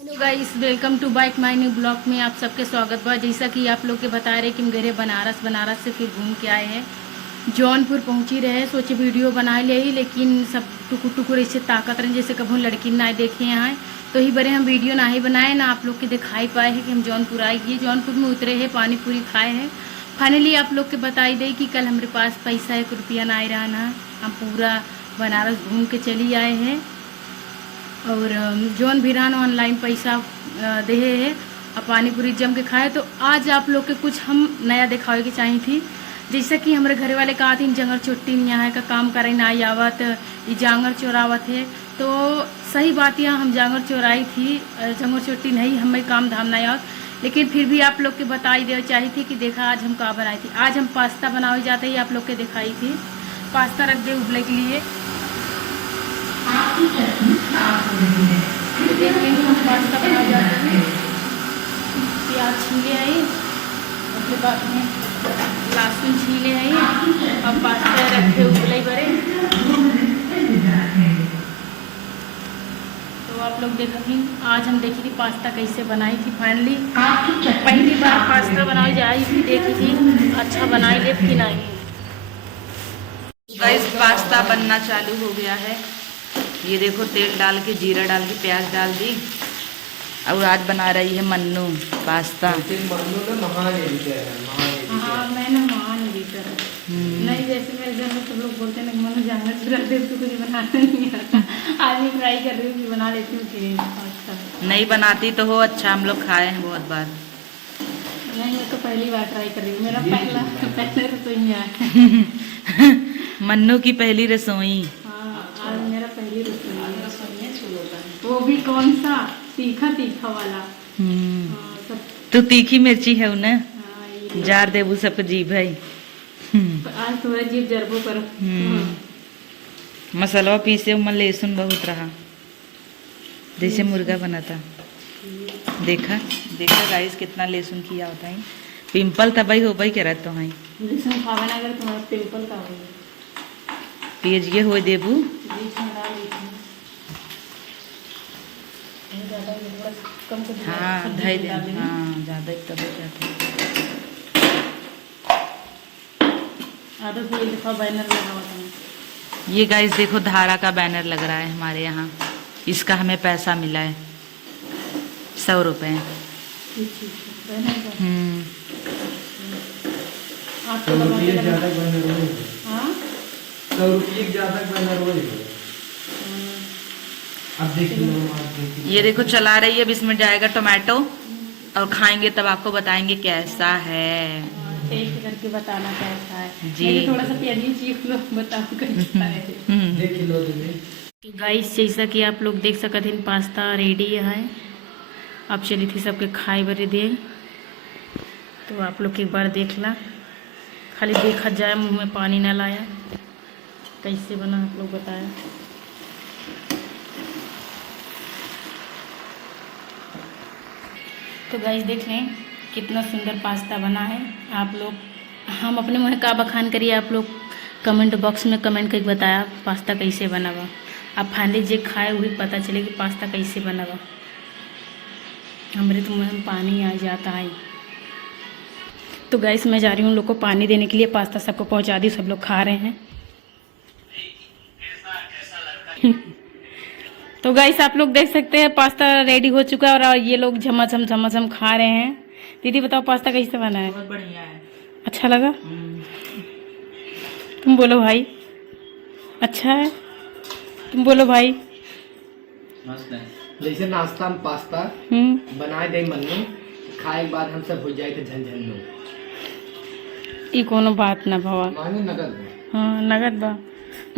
Hello guys, welcome to bike my new blog में आप सबके स्वागत बा। जैसा कि आप लोग के बता रहे कि हम गए बनारस से फिर घूम के आए हैं। जौनपुर पहुंची रहे, सोचे वीडियो बना ले ही, लेकिन सब टुकुर टुकुर ऐसे ताकत रहे जैसे कभी लड़की ना देखे यहाँ। तो ही बड़े हम वीडियो ना ही बनाए ना आप लोग के दिखाई पाए हैं कि हम जौनपुर आए गए। जौनपुर में उतरे हैं, पानी पूरी खाए हैं। फाइनली आप लोग के बताई दे कि कल हमारे पास पैसा 1 रुपया ना रहा ना, हम पूरा बनारस घूम के चली आए हैं। और जौन भी रहा ऑनलाइन पैसा दे है और पानी पूरी जम के खाए। तो आज आप लोग के कुछ हम नया दिखावे की चाहिए थी। जैसा कि हमारे घर वाले कहा थी जंगल चोटी में यहाँ का काम करे ना आवत, ये जांगर चोरावत है। तो सही बात यहाँ हम जांगर चोराई थी, जंगल चोटी नहीं, हमें काम धाम नहीं आवत। लेकिन फिर भी आप लोग के बताई दे चाहिए थी कि देखा आज हम का बनाई थी। आज हम पास्ता बनावे जाते ही आप लोग के दिखाई थी। पास्ता रख दे उबले के लिए। देखिए हम पास्ता बना जाते हैं। प्याज छीले आई, उसके बाद में लहसुन छीले आई और पास्ता रखे उबले बड़े। तो आप लोग देखा कि आज हम देखी थी पास्ता कैसे बनाई थी। फाइनली पहली बार पास्ता बनाई जाए थी, देखी थी अच्छा बनाई ले कि नहीं। गाइस पास्ता बनना चालू हो गया है। ये देखो तेल डाल के, जीरा डाल के, प्याज डाल दी। और आज बना रही है मन्नू पास्ता। हाँ मैंने मान ली कर नहीं, जैसे मेरे घर में सब लोग बोलते हैं ना मनु जानना चुराते तो कुछ बनाना नहीं आता। आज मैं ट्राई कर रही हूँ कि बना लेती हूँ कि पास्ता। नहीं बनाती तो हो अच्छा, हम लोग खाए हैं बहुत बार। नहीं मैं तो पहली बार ट्राई कर रही हूँ, मेरा पहले रसोई है। मन्नू की पहली रसोई। हाँ आज मेरा पहली रसोई है। वो भी कौन सा तीखा तीखा वाला। हाँ, सब तो तीखी मिर्ची है उन्हें हाँ, ये जार देबू सबके जीभ है। आज थोड़ा जीभ जरबो करो। मसाला पीसे उमर लहसुन बहुत रहा, जैसे मुर्गा बनाता। देखा देखा गाइस कितना लहसुन किया होता है। पिंपल तबाही हो भाई कह रहा तो है लहसुन खावा ना अगर तुम्हारा पिंपल का हो पेजिए हो देबू। हाँ धै दे, हाँ ज़्यादा ही तब जाता है। ये गाइस देखो धारा का बैनर लग रहा है हमारे यहाँ। इसका हमें पैसा मिला है 100 रुपये। ये देखो चला रही है। अब इसमें जाएगा टोमेटो और खाएंगे तब आपको बताएंगे कैसा है। टेस्ट करके बताना कैसा है जी। थोड़ा सा प्याजी चीख लो, बताओ कैसा है। गाइस जैसा कि आप लोग देख सकते हैं पास्ता रेडी है। अब चली थी सबके खाए बरे दे, तो आप लोग एक बार देख ला, खाली देखा जाए, मुंह में पानी ना लाया। कैसे बना आप लोग बताया। तो गाइस देख लें कितना सुंदर पास्ता बना है। आप लोग हम अपने मुँह का बखान करिए, आप लोग कमेंट बॉक्स में कमेंट करके बताया पास्ता कैसे बना हुआ। आप फाइनली जे खाए हुए पता चले कि पास्ता कैसे बना हुआ। हमारे तो मुँह में पानी आ जाता है। तो गाइस मैं जा रही हूँ उन लोग को पानी देने के लिए। पास्ता सबको पहुँचा दी, सब लोग खा रहे हैं। तो गाइस आप लोग देख सकते हैं पास्ता रेडी हो चुका है और ये लोग झमाझम खा रहे हैं। दीदी बताओ पास्ता कैसे बना है। बहुत बढ़िया है। अच्छा लगा? तुम बोलो भाई। अच्छा है? तुम बोलो भाई। मस्त है। जैसे नाश्ता में पास्ता बनाए दे मन्नू, खाए के बाद हम सब हो जाए तो झंझन लो। ये कोनो बात ना भवा। माने नगद। हाँ नगद बा।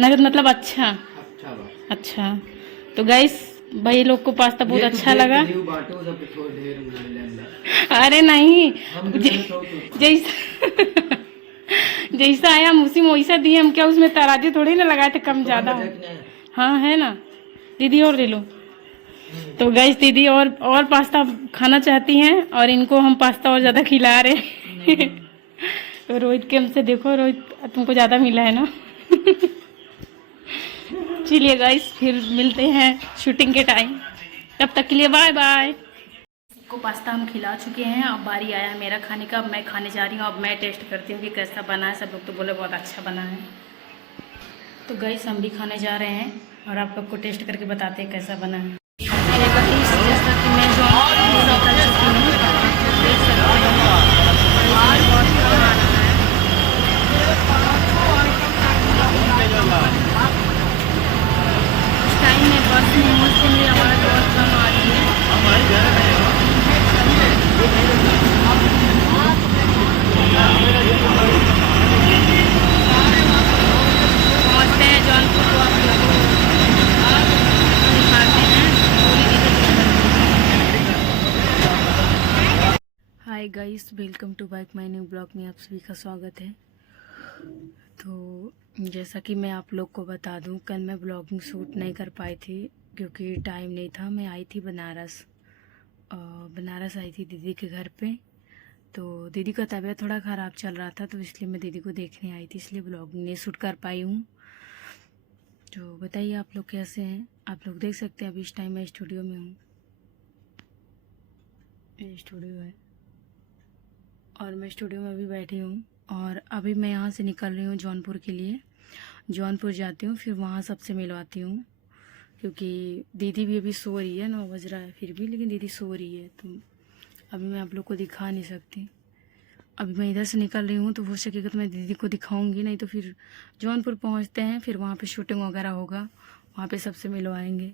नगद मतलब अच्छा। अच्छा बा। अच्छा तो गाइस भाई लोग को पास्ता बहुत अच्छा लगा। बांटो सब थोड़ा ढेर मिल। अरे नहीं, जैसा आया हम उसी में वैसा दिए। हम क्या उसमें तराजू थोड़ी ना लगाए थे कम ज्यादा। हाँ है ना दीदी, और ले लो। तो गाइस दीदी और पास्ता खाना चाहती हैं और इनको हम पास्ता और ज़्यादा खिला रहे हैं। तो रोहित के हमसे देखो, रोहित तुमको ज़्यादा मिला है ना। चलिए गाइस फिर मिलते हैं शूटिंग के टाइम। तब तक के लिए बाय बाय। को पास्ता हम खिला चुके हैं, अब बारी आया है मेरा खाने का। अब मैं खाने जा रही हूँ, अब मैं टेस्ट करती हूँ कि कैसा बना है। सब लोग तो बोले बहुत अच्छा बना है। तो गाइस हम भी खाने जा रहे हैं और आप लोग को टेस्ट करके बताते हैं कैसा बना है। जैसा कि मैं जो कर चुकी हूँ, देख सकते हैं बहुत कम आ रहा है। इस टाइम में बस में मुझसे मेरी आवाज़ बहुत कम आ रही है। पहुँचते हैं जौनपुर को, आप लोग को दिखाते हैं। Hi guys, welcome to back my new blog में आप सभी का स्वागत है। तो जैसा कि मैं आप लोग को बता दूं, कल मैं ब्लॉगिंग शूट नहीं कर पाई थी क्योंकि टाइम नहीं था। मैं आई थी बनारस आई थी दीदी के घर पे। तो दीदी का तबीयत थोड़ा ख़राब चल रहा था, तो इसलिए मैं दीदी को देखने आई थी, इसलिए ब्लॉगिंग नहीं शूट कर पाई हूँ। तो बताइए आप लोग कैसे हैं। आप लोग देख सकते हैं अभी इस टाइम मैं स्टूडियो में हूँ। ये स्टूडियो है और मैं स्टूडियो में अभी बैठी हूँ। और अभी मैं यहाँ से निकल रही हूँ जौनपुर के लिए। जौनपुर जाती हूँ, फिर वहाँ सबसे मिलवाती हूँ क्योंकि दीदी भी अभी सो रही है। 9 बज रहा है फिर भी, लेकिन दीदी सो रही है तो अभी मैं आप लोग को दिखा नहीं सकती। अभी मैं इधर से निकल रही हूँ, तो हो सकेगा तो मैं दीदी को दिखाऊंगी, नहीं तो फिर जौनपुर पहुँचते हैं, फिर वहाँ पे शूटिंग वगैरह होगा, वहाँ पे सबसे मिलवाएंगे।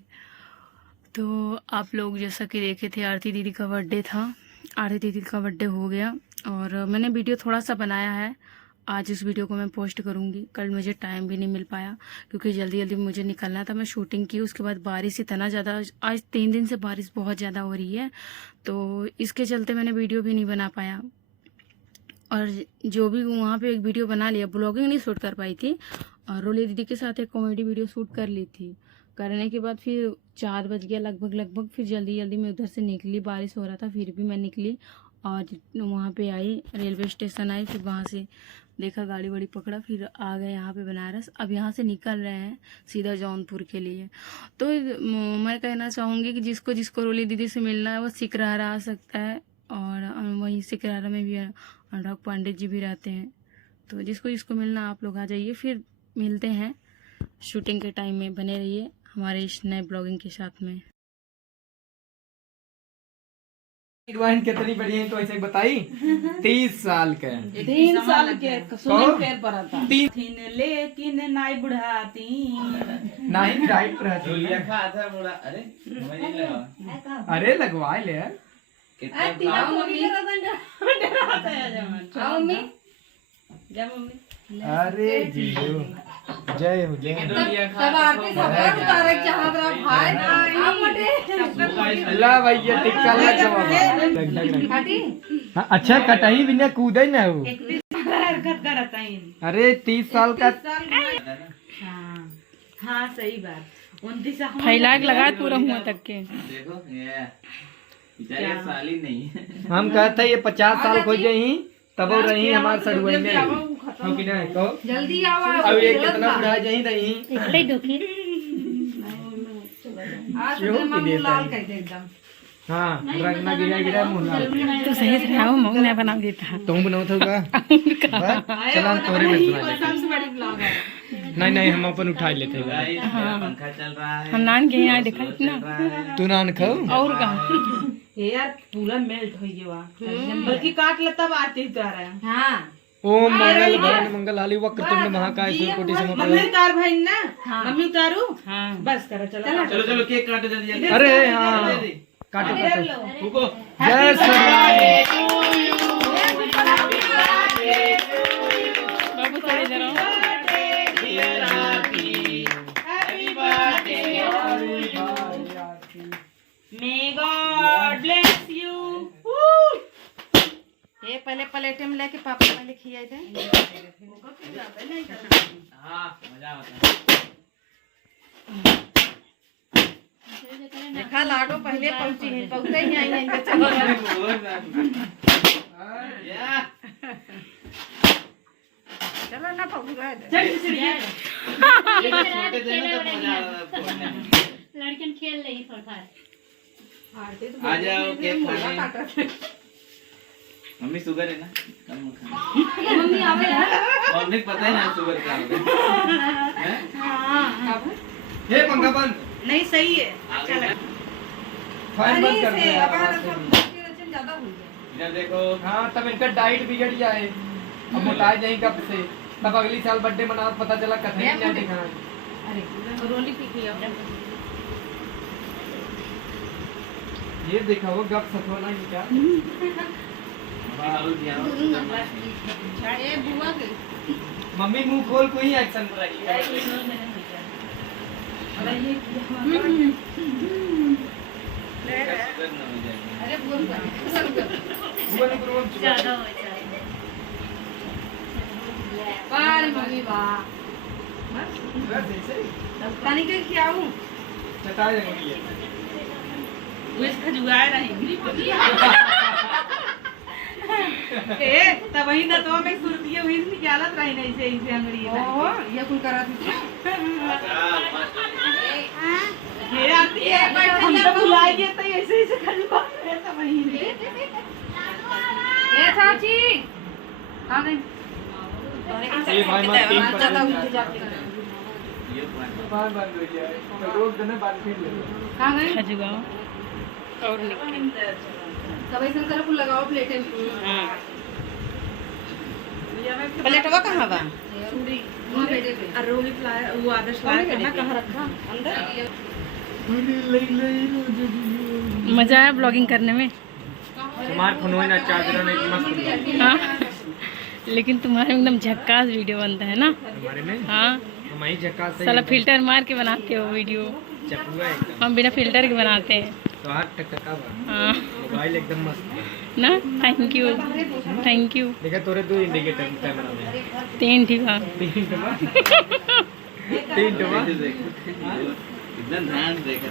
तो आप लोग जैसा कि देखे थे, आरती दीदी का बर्थडे था। आरती दीदी का बर्थडे हो गया और मैंने वीडियो थोड़ा सा बनाया है। आज इस वीडियो को मैं पोस्ट करूँगी। कल मुझे टाइम भी नहीं मिल पाया क्योंकि जल्दी जल्दी मुझे निकलना था। मैं शूटिंग की, उसके बाद बारिश इतना ज़्यादा, आज 3 दिन से बारिश बहुत ज़्यादा हो रही है, तो इसके चलते मैंने वीडियो भी नहीं बना पाया। और जो भी वहाँ पे एक वीडियो बना लिया, ब्लॉगिंग नहीं शूट कर पाई थी। और रोली दीदी के साथ एक कॉमेडी वीडियो शूट कर ली थी। करने के बाद फिर 4 बज गया लगभग। फिर जल्दी जल्दी मैं उधर से निकली, बारिश हो रहा था फिर भी मैं निकली और वहाँ पे आई, रेलवे स्टेशन आई, फिर वहाँ से देखा, गाड़ी वाड़ी पकड़ा, फिर आ गए यहाँ पे बनारस। अब यहाँ से निकल रहे हैं सीधा जौनपुर के लिए। तो मैं कहना चाहूँगी कि जिसको जिसको रोली दीदी से मिलना है वो सिकरारा आ सकता है। और वहीं सिकरारा में भी अनुराग पंडित जी भी रहते हैं। तो जिसको जिसको मिलना आप लोग आ जाइए, फिर मिलते हैं शूटिंग के टाइम में। बने रहिए हमारे इस नए ब्लॉगिंग के साथ में। हीरोइन कितनी बड़ी है तो ऐसे बताई। 30 साल के 3 साल के कौन? पैर पर आता तीन लेकिन नाई बुढ़ाती नहीं राइट पर है। अरे लगवा ले यार। अरे जियो जय हो जय ला भैया टिक्का लगा। अच्छा कटाई बिना कूदे ना हो। अरे 30 साल का। हाँ सही बात। 29 फैला के लगा पूरा मुँह तक के। देखो ये साली नहीं है। हम कहते ये 50 साल हो गई तब रही हमारे सड़ुआई में हो कि नहीं कहो जल्दी आओ। अब ये कितना बुढ़ा जाही रही आज तो मुंह लाल कर दे एकदम। हाँ रंग ना गिरा मुंह लाल। तो सही से आओ, मुँह ना बना देता। तुम बनाओ था चला तोरे में बना सबसे बड़ी ब्लॉग है। नहीं हम अपन उठा लेते हैं। पंखा चल रहा है। हम नान के यहाँ देखा इतना तू नान खाओ और कहाँ। यार पूरा मेल्ट हो गया, बल्कि काट ले तब आते जा रहा है। हाँ ओम मंगल भवन मंगल हाली वक्रतुंड महाकाय सूर्यकोटि समप्रभ। मम्मी उतार भाई ना, मम्मी उतारू। बस करो चलो चलो चलो केक काटो जल्दी। अरे हाँ काटो काटो। जय श्री बाबू थोड़ी देर और। May God bless you. ये पहले प्लेटे में लेके पापा पहले खिलाए थे। हाँ मजा आता है। देखा लाडो पहले पहुंची है, पहुंचे ही आई है। चलो चलो ना पहुंच गए। छोटे थे ना तो मजा आता था। लड़कियां खेल रही सरकार। आ जाओ केक खाने। मम्मी शुगर है ना, कम खाना। मम्मी को पता है ना शुगर क्या होता है। ये पंखा बंद। नहीं सही है। अच्छा लगा। फैन बंद कर दे यार, आवाज से। ज्यादा भूल गए। इधर देखो। हाँ तब इनका डाइट बिगड़ जाए, अब मोटाए जाए कब से, तब अगली साल बर्थडे मनाओ, पता चला कथे ही नहीं दिखा। रोली पी लिया। ये देखा वो गप सप होना ही क्या। ए बुआ के मम्मी मुंह खोल कोई एक्शन कर रही है। शुगर ना हो जाए। अरे बुआ ज्यादा हो जाए। बार मम्मी वाह। पानी के खियाऊं चटा जाएंगे ये। वो इसका जुगाड़ रहेंगी ए तब वही ना तो में सुरती हुई निकालत रही नहीं से इसे अंगड़ी ओहो ये कुल करा थी ये आती है हम तो बुलाएंगे तो ऐसे ही से खजवा है तब वही ए चाची आ गई ये भाई मत तीन पर ज्यादा जाए। उठ जाती है ये पानी। बार बार हो जाए तो रोज देने बार फिर ले लो। कहां गई खजुगाओ और निकले। सब ऐसे करो कुल लगाओ प्लेटें प्लेटवा कहां बा वहां बेटे पे और रोली फ्लाई वो आदर्श फ्लाई करना कहां रखा अंदर मजा आया ब्लॉगिंग करने में। तुम्हारे फोन में ना चार्जर नहीं मस्त। हाँ लेकिन तुम्हारे एकदम झक्कास वीडियो बनता है ना। हमारे में हाँ हम ही झक्कास से साला फिल्टर मार के बनाते हो वीडियो, चपुआ एकदम। हम बिना फिल्टर के बनाते हैं। तो हाथ टकटका बा। हाँ मोबाइल एकदम मस्त है। ना थैंक यू थैंक यू। देखा तोरे दो इंडिकेटर कैमरा में। 3 ठीका। तीन टमा। तीन टमा। इतना ध्यान से देखा।